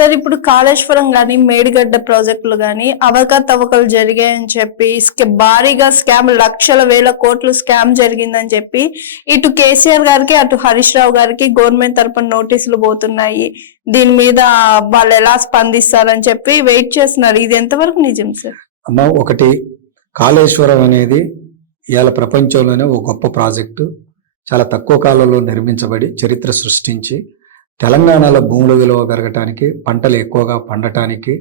Sir ఇప్పుడు కాళేశ్వరం గాని మేడిగడ్డ ప్రాజెక్టులు గాని అవకతవకలు జరిగాయని చెప్పి భారీగా స్కామ్ లక్షల వేల కోట్లు స్కామ్ జరిగిందని చెప్పి ఇటు కేసీఆర్ గారికి అటు హరీష్ రావు గారికి గవర్నమెంట్ తరపున నోటీసులు పోతున్నాయి. దీని మీద వాళ్ళు ఎలా స్పందిస్తారని చెప్పి వెయిట్ చేస్తున్నారు. ఇది ఎంతవరకు నిజం సార్? అమ్మ, ఒకటి కాళేశ్వరం అనేది ఇవాళ ప్రపంచంలోనే ఒక గొప్ప ప్రాజెక్టు. చాలా తక్కువ కాలంలో నిర్మించబడి చరిత్ర సృష్టించి తెలంగాణలో భూముల విలువ పెరగటానికి, పంటలు ఎక్కువగా పండటానికి,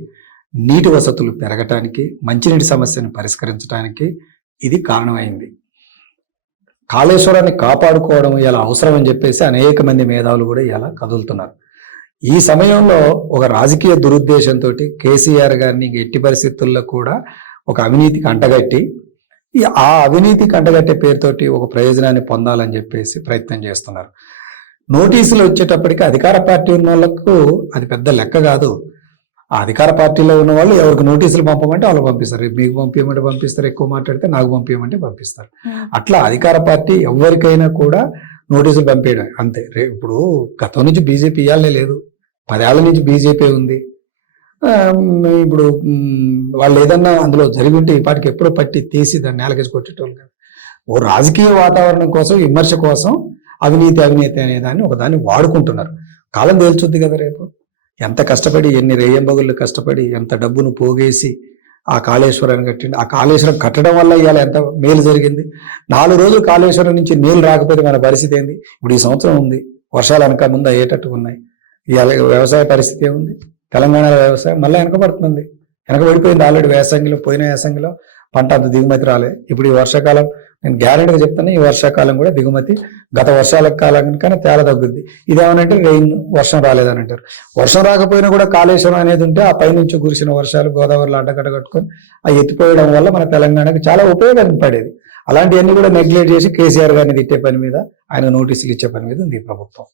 నీటి వసతులు పెరగటానికి, మంచినీటి సమస్యను పరిష్కరించడానికి ఇది కారణమైంది. కాళేశ్వరాన్ని కాపాడుకోవడం ఇలా అవసరం అని చెప్పేసి అనేక మంది మేధావులు కూడా ఇలా కదులుతున్నారు. ఈ సమయంలో ఒక రాజకీయ దురుద్దేశంతో కేసీఆర్ గారిని ఎట్టి పరిస్థితుల్లో కూడా ఒక అవినీతికి అంటగట్టి ఆ అవినీతికి అంటగట్టే పేరుతోటి ఒక ప్రయోజనాన్ని పొందాలని చెప్పేసి ప్రయత్నం చేస్తున్నారు. నోటీసులు వచ్చేటప్పటికి అధికార పార్టీ ఉన్న వాళ్ళకు అది పెద్ద లెక్క కాదు. ఆ అధికార పార్టీలో ఉన్న వాళ్ళు ఎవరికి నోటీసులు పంపమంటే వాళ్ళు పంపిస్తారు. మీకు పంపించమంటే పంపిస్తారు, ఎక్కువ మాట్లాడితే నాకు పంపించమంటే పంపిస్తారు. అట్లా అధికార పార్టీ ఎవరికైనా కూడా నోటీసులు పంపేయడం అంతే. ఇప్పుడు గతం నుంచి బీజేపీ ఇవ్వాలనే లేదు, 10 ఏళ్ల నుంచి బీజేపీ ఉంది. ఇప్పుడు వాళ్ళు ఏదన్నా అందులో జరిగి ఉంటే ఈ పాటికి ఎప్పుడో పట్టి తీసి దాన్ని నేలకేసి కొట్టేటోళ్ళు కాదు. ఓ రాజకీయ వాతావరణం కోసం, విమర్శ కోసం అవినీతి అనేదాన్ని ఒకదాన్ని వాడుకుంటున్నారు. కాలం తేల్చుద్ది కదా రేపు. ఎంత కష్టపడి, ఎన్ని రేయంబగుళ్ళు కష్టపడి, ఎంత డబ్బును పోగేసి ఆ కాళేశ్వరాన్ని కట్టింది. ఆ కాళేశ్వరం కట్టడం వల్ల ఇవాళ ఎంత మేలు జరిగింది. 4 రోజులు కాళేశ్వరం నుంచి నీళ్ళు రాకపోతే మన పరిస్థితి ఏంది? ఇప్పుడు ఈ సంవత్సరం ఉంది, వర్షాలు వెనక ముందు అయ్యేటట్టు ఉన్నాయి. ఇవాళ వ్యవసాయ పరిస్థితి ఏముంది? తెలంగాణలో వ్యవసాయం మళ్ళీ వెనకబడుతుంది. వెనకబడిపోయింది ఆల్రెడీ. పోయిన వేసంగిలో పంట అంత దిగుమతి రాలే. ఇప్పుడు ఈ వర్షాకాలం నేను గ్యారెంటీగా చెప్తాను, ఈ వర్షాకాలం కూడా దిగుమతి గత వర్షాల కాలం కన్నా తేడా తగ్గుద్ది. ఇదేమనంటే వర్షం రాలేదని అంటారు. వర్షం రాకపోయినా కూడా కాళేశ్వరం అనేది ఉంటే ఆ పైనుంచి కురిసిన వర్షాలు గోదావరిలో అడ్డకట్ట కట్టుకొని ఆ ఎత్తిపోయడం వల్ల మన తెలంగాణకి చాలా ఉపయోగం పడేది. అలాంటివన్నీ కూడా నెగ్లెక్ట్ చేసి కేసీఆర్ గారిని తిట్టే పని మీద, ఆయన నోటీసులు ఇచ్చే పని మీద ఉంది ఈ ప్రభుత్వం.